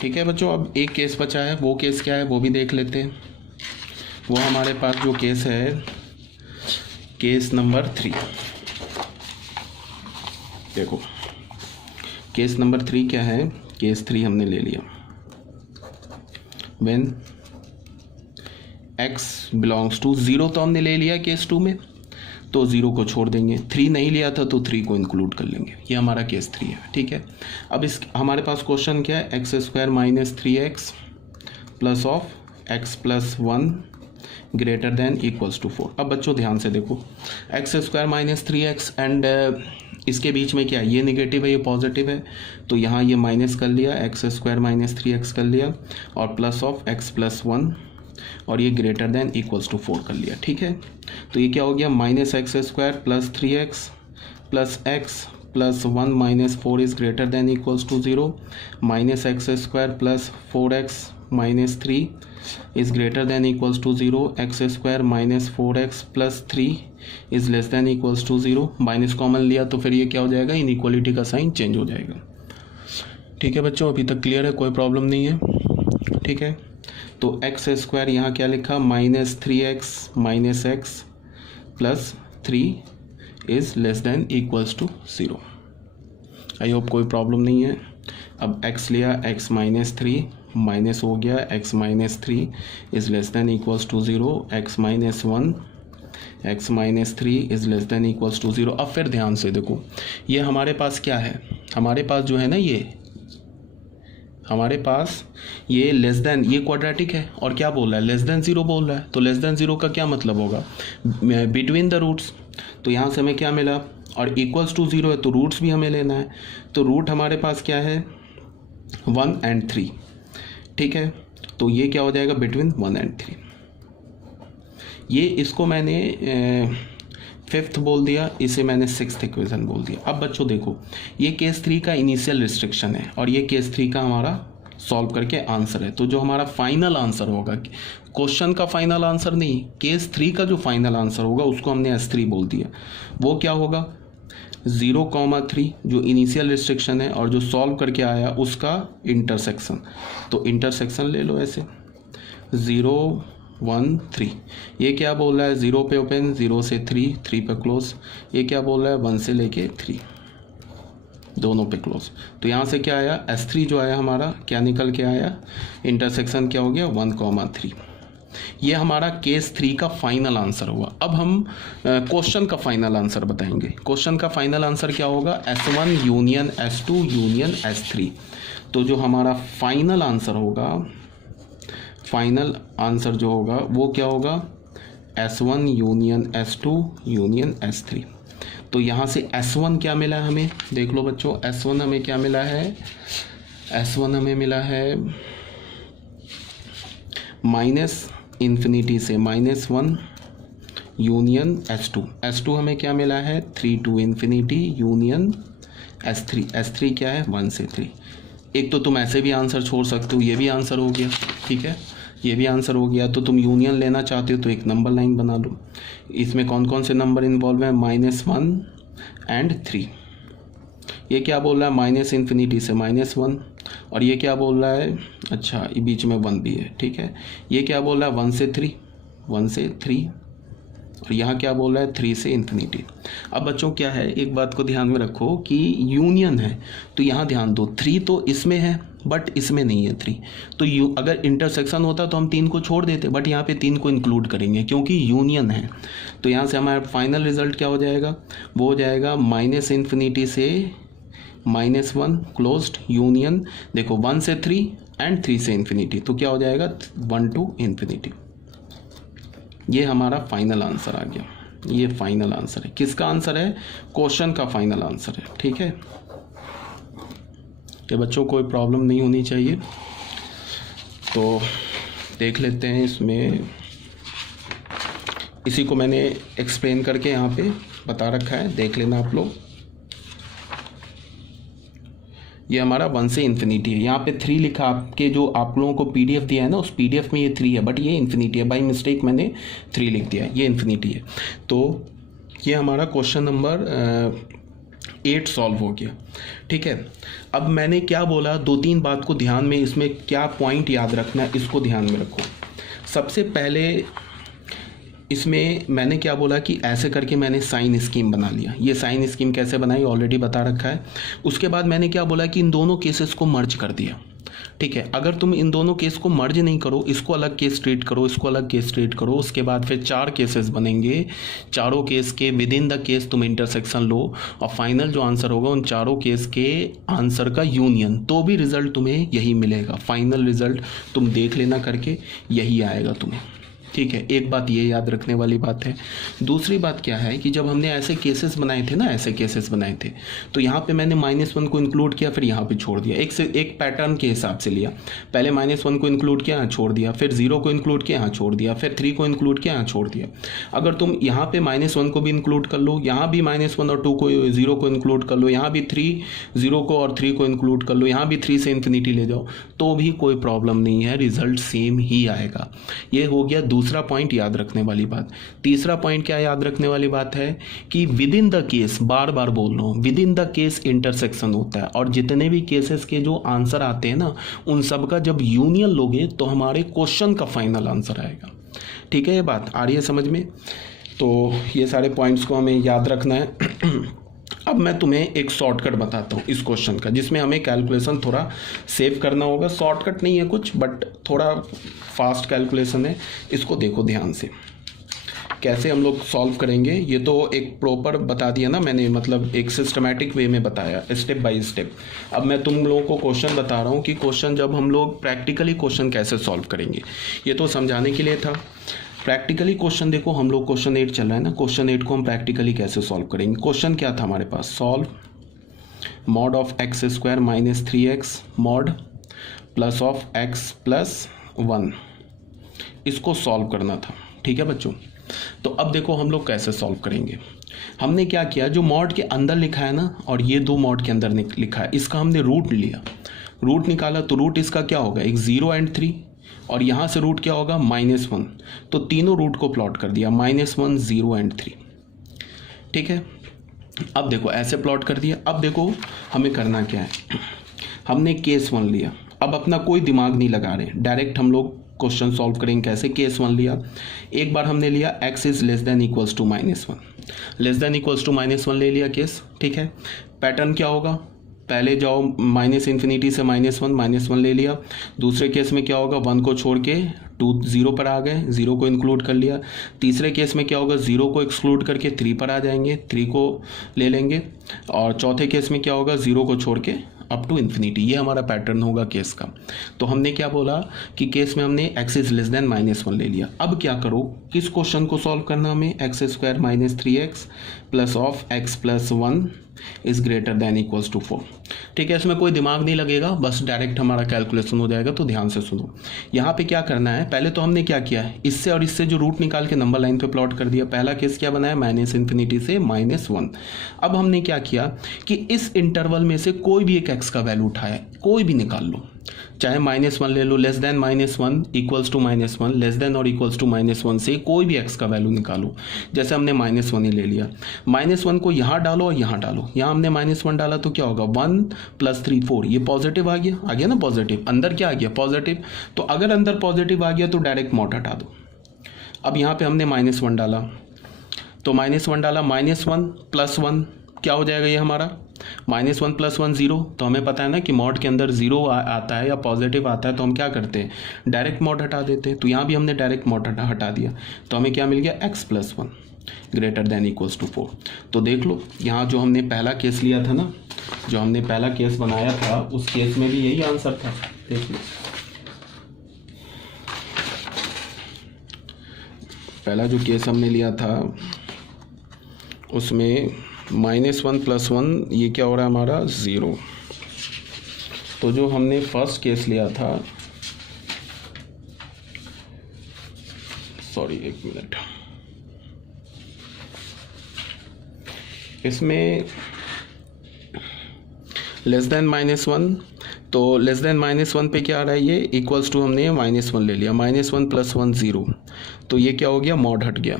ठीक है बच्चों, अब एक केस बचा है, वो केस क्या है वो भी देख लेते हैं। वो हमारे पास जो केस है, केस नंबर 3। देखो केस नंबर 3 क्या है, केस 3 हमने ले लिया। व्हेन x बिलोंग्स टू 0 तो हमने ले लिया केस 2 में, तो 0 को छोड़ देंगे। 3 नहीं लिया था तो 3 को इंक्लूड कर लेंगे। ये हमारा केस 3 है। ठीक है, अब इस हमारे पास क्वेश्चन क्या है, x² minus 3x plus of x plus 1 greater than equals to 4। अब बच्चों ध्यान से देखो, x² माइनस 3x एंड इसके बीच में क्या है, ये निगेटिव है ये पॉजिटिव है, तो यहाँ ये माइनस कर लिया, x² माइनस 3x कर लिया और प्लस ऑफ x प्लस 1 और ये ग्रेटर देन इक्वल्स टू 4 कर लिया। ठीक है, तो ये क्या हो गया, minus x² plus 3x plus x plus 1 minus 4 is greater than equals to 0, minus x² plus 4x minus 3 is greater than equals to 0, x² minus 4x plus 3 is less than equals to 0। Minus common लिया तो फिर ये क्या हो जाएगा, inequality का sign change हो जाएगा। ठीक है बच्चों, अभी तक क्लियर है, कोई प्रॉब्लम नहीं है। ठीक है, तो x² यहाँ क्या लिखा, minus 3x minus x plus 3 is less than equals to 0। I hope कोई प्रॉब्लम नहीं है। अब x लिया, x माइनस 3 माइनस हो गया, x minus 3 is less than equals to 0, x minus 1 x minus 3 is less than equals to 0। अब फिर ध्यान से देखो, ये हमारे पास क्या है, हमारे पास जो है ना, ये हमारे पास ये लेस देन, ये क्वाड्रेटिक है और क्या बोल रहा है, लेस देन 0 बोल रहा है। तो लेस देन 0 का क्या मतलब होगा, बिटवीन द रूट्स। तो यहाँ से हमें क्या मिला, और इक्वल्स टू 0 है तो रूट्स भी हमें लेना है। तो रूट हमारे पास क्या है, 1 एंड 3। ठीक है, तो ये क्या हो जाएगा, बिटवीन 1 एंड 3। ये इसको मैंने 5th बोल दिया, इसे मैंने 6th इक्वेशन बोल दिया। अब बच्चों देखो, ये केस 3 का इनिशियल रिस्ट्रिक्शन है और ये केस 3 का हमारा सॉल्व करके आंसर है। तो जो हमारा फाइनल आंसर होगा, क्वेश्चन का फाइनल आंसर नहीं, केस 3 का जो फाइनल आंसर होगा उसको हमने S3 बोल दिया। वो क्या होगा, 0,3 जो इनिशियल रिस्ट्रिक्शन है और जो सॉल्व करके आया उसका इंटरसेक्शन। तो इंटरसेक्शन ले लो ऐसे, 0 1 3। ये क्या बोल रहा है, 0 पे ओपन, 0 से 3 3 पे क्लोज। ये क्या बोल रहा है, 1 से लेके 3 दोनों पे क्लोज। तो यहाँ से क्या आया, S3 जो आया हमारा क्या निकल के आया, इंटरसेक्शन क्या हो गया, 1,3। ये हमारा केस 3 का फाइनल आंसर हुआ। अब हम क्वेश्चन का फाइनल आंसर बताएंगे। क्वेश्चन का फाइनल आंसर क्या होगा, S1 union S2 union S3। तो जो हमारा फाइनल आंसर होगा, फाइनल आंसर जो होगा वो क्या होगा, S1 union S2 union S3। तो यहाँ से S1 क्या मिला है हमें, देख लो बच्चों, S1 हमें क्या मिला है, S1 हमें मिला है माइनस इन्फिनिटी से -1 यूनियन S2। S2 हमें क्या मिला है, 3 to infinity union S3। S3 क्या है, 1 से 3। एक तो तुम ऐसे भी आंसर छोड़ सकते हो, ये भी आंसर हो गया। ठीक है, ये भी आंसर हो गया। तो तुम यूनियन लेना चाहते हो तो एक नंबर लाइन बना लो। इसमें कौन कौन से नंबर इन्वॉल्व हैं, -1 एंड 3। ये क्या बोल रहा है, माइनस इन्फिनिटी से -1, और ये क्या बोल रहा है, अच्छा ये बीच में 1 भी है। ठीक है, ये क्या बोल रहा है, 1 से 3, 1 से 3, और यहाँ क्या बोल रहा है, 3 से इन्फिनिटी। अब बच्चों क्या है, एक बात को ध्यान में रखो कि यूनियन है, तो यहाँ ध्यान दो, 3 तो इसमें है बट इसमें नहीं है 3। तो अगर इंटरसेक्शन होता तो हम 3 को छोड़ देते, बट यहाँ पे 3 को इंक्लूड करेंगे क्योंकि यूनियन है। तो यहाँ से हमारा फाइनल रिजल्ट क्या हो जाएगा, वो हो जाएगा माइनस इन्फिनिटी से -1 क्लोज्ड यूनियन, देखो 1 से 3 एंड 3 से इन्फिनिटी। तो क्या हो जाएगा, 1 to इन्फिनिटी। ये हमारा फाइनल आंसर आ गया। ये फाइनल आंसर है, किसका आंसर है, क्वेश्चन का फाइनल आंसर है। ठीक है, ये बच्चों कोई प्रॉब्लम नहीं होनी चाहिए। तो देख लेते हैं इसमें, इसी को मैंने एक्सप्लेन करके यहाँ पे बता रखा है, देख लेना आप लोग। ये हमारा 1 से इन्फिनिटी है, यहाँ पे 3 लिखा, आपके जो आप लोगों को PDF दिया है ना, उस PDF में ये 3 है, बट ये इन्फिनिटी है, बाई मिस्टेक मैंने 3 लिख दिया है, ये इन्फिनिटी है। तो ये हमारा क्वेश्चन नंबर 8 सॉल्व हो गया। ठीक है, अब मैंने क्या बोला, 2-3 बात को ध्यान में, इसमें क्या पॉइंट याद रखना है इसको ध्यान में रखो। सबसे पहले इसमें मैंने क्या बोला कि ऐसे करके मैंने साइन स्कीम बना लिया। ये साइन स्कीम कैसे बनाई ऑलरेडी बता रखा है। उसके बाद मैंने क्या बोला कि इन दोनों केसेस को मर्ज कर दिया। ठीक है, अगर तुम इन दोनों केस को मर्ज नहीं करो, इसको अलग केस ट्रीट करो, इसको अलग केस ट्रीट करो, उसके बाद फिर 4 केसेस बनेंगे। चारों केस के विद इन द केस तुम इंटरसेक्शन लो और फाइनल जो आंसर होगा उन चारों केस के आंसर का यूनियन, तो भी रिजल्ट तुम्हें यही मिलेगा। फाइनल रिजल्ट तुम देख लेना करके, यही आएगा तुम्हें। ठीक है, एक बात ये याद रखने वाली बात है। दूसरी बात क्या है कि जब हमने ऐसे केसेस बनाए थे ना, ऐसे केसेस बनाए थे, तो यहाँ पे मैंने -1 को इंक्लूड किया, फिर यहाँ पे छोड़ दिया। एक से एक पैटर्न के हिसाब से लिया। पहले -1 को इंक्लूड किया, यहाँ छोड़ दिया, फिर 0 को इंक्लूड किया, यहाँ छोड़ दिया, फिर 3 को इंक्लूड किया, यहाँ छोड़ दिया। अगर तुम यहाँ पे -1 को भी इंक्लूड कर लो, यहाँ भी -1 और 2 को 0 को इंक्लूड कर लो, यहाँ भी 3 0 को और 3 को इंक्लूड कर लो, यहाँ भी 3 से इन्फिनिटी ले जाओ, तो भी कोई प्रॉब्लम नहीं है, रिजल्ट सेम ही आएगा। ये हो गया दूसरा पॉइंट याद रखने वाली बात। तीसरा पॉइंट क्या याद रखने वाली बात है कि विद इन द केस, बार बार बोल रहा हूं, with in the case intersection होता है, और जितने भी केसेस के जो आंसर आते हैं ना, उन सब का जब यूनियन लोगे तो हमारे क्वेश्चन का फाइनल आंसर आएगा। ठीक है, ये बात आ रही है समझ में? तो ये सारे पॉइंट्स को हमें याद रखना है। अब मैं तुम्हें एक शॉर्टकट बताता हूँ इस क्वेश्चन का, जिसमें हमें कैलकुलेशन थोड़ा सेव करना होगा। शॉर्टकट नहीं है कुछ, बट थोड़ा फास्ट कैलकुलेशन है। इसको देखो ध्यान से, कैसे हम लोग सॉल्व करेंगे। ये तो एक प्रॉपर बता दिया ना मैंने, मतलब एक सिस्टमैटिक वे में बताया, स्टेप बाय स्टेप। अब मैं तुम लोगों को क्वेश्चन बता रहा हूँ कि क्वेश्चन जब हम लोग प्रैक्टिकली क्वेश्चन कैसे सॉल्व करेंगे। ये तो समझाने के लिए था। प्रैक्टिकली क्वेश्चन देखो, हम लोग क्वेश्चन 8 चल रहा है ना, क्वेश्चन 8 को हम प्रैक्टिकली कैसे सॉल्व करेंगे। क्वेश्चन क्या था हमारे पास, solve mod of x² - 3x mod plus of x + 1, इसको सॉल्व करना था। ठीक है बच्चों, तो अब देखो हम लोग कैसे सॉल्व करेंगे। हमने क्या किया, जो मॉड के अंदर लिखा है ना, और ये 2 मॉड के अंदर लिखा है, इसका हमने रूट लिया, रूट निकाला, तो रूट इसका क्या होगा, एक 0 और 3, और यहाँ से रूट क्या होगा -1, तो तीनों रूट को प्लॉट कर दिया, -1, 0 और 3। ठीक है, अब देखो ऐसे प्लॉट कर दिया। अब देखो हमें करना क्या है, हमने केस 1 लिया। अब अपना कोई दिमाग नहीं लगा रहे, डायरेक्ट हम लोग क्वेश्चन सॉल्व करेंगे। कैसे, केस 1 लिया, एक बार हमने लिया x ≤ -1, -1 ले लिया केस। ठीक है, पैटर्न क्या होगा, पहले जाओ -∞ से -1 ले लिया। दूसरे केस में क्या होगा, 1 को छोड़ के 2 0 पर आ गए, 0 को इंक्लूड कर लिया। तीसरे केस में क्या होगा, 0 को एक्सक्लूड करके 3 पर आ जाएंगे, 3 को ले लेंगे। और चौथे केस में क्या होगा, 0 को छोड़ के अप टू इन्फिनिटी। ये हमारा पैटर्न होगा केस का। तो हमने क्या बोला कि केस में हमने x ≤ -1 ले लिया। अब क्या करो, किस क्वेश्चन को सॉल्व करना हमें, x² - 3x plus of x + 1 is greater than equals to 4। ठीक है, इसमें कोई दिमाग नहीं लगेगा, बस डायरेक्ट हमारा कैलकुलेशन हो जाएगा। तो ध्यान से सुनो, यहाँ पे क्या करना है, पहले तो हमने क्या किया है, इससे और इससे जो रूट निकाल के नंबर लाइन पे प्लॉट कर दिया। पहला केस क्या बनाया, -∞ से -1। अब हमने क्या किया कि इस इंटरवल में से कोई भी एक x का वैल्यू उठाया, कोई भी निकाल लो, चाहे -1 ले लो, less than -1 equals to -1, less than और इक्वल्स टू -1 से कोई भी x का वैल्यू निकालो। जैसे हमने -1 ही ले लिया, -1 को यहाँ डालो और यहाँ डालो। यहाँ हमने -1 डाला तो क्या होगा, 1 + 3 4, ये पॉजिटिव आ गया ना, पॉजिटिव अंदर क्या आ गया, पॉजिटिव। तो अगर अंदर पॉजिटिव आ गया तो डायरेक्ट मॉड हटा दो। अब यहाँ पे हमने -1 डाला, तो -1 डाला, -1 + 1 क्या हो जाएगा, ये हमारा -1 + 1 0। तो हमें पता है ना कि मॉड के अंदर 0 आता है या पॉजिटिव आता है, तो हम क्या करते हैं, डायरेक्ट मॉड हटा देते हैं। तो यहाँ भी हमने डायरेक्ट मॉड हटा दिया, तो हमें क्या मिल गया, x + 1 greater than equals to 4। तो देख लो, यहाँ जो हमने पहला केस लिया था ना, जो हमने पहला केस बनाया था, उस केस में भी यही आंसर था। देख लो, पहला जो केस हमने लिया था उसमें -1 + 1, ये क्या हो रहा है हमारा, 0। तो जो हमने फर्स्ट केस लिया था, सॉरी एक मिनट, इसमें लेस देन -1, तो लेस देन -1 पे क्या आ रहा है, ये इक्वल्स टू हमने -1 ले लिया, -1 + 1 0, तो ये क्या हो गया, मॉड हट गया।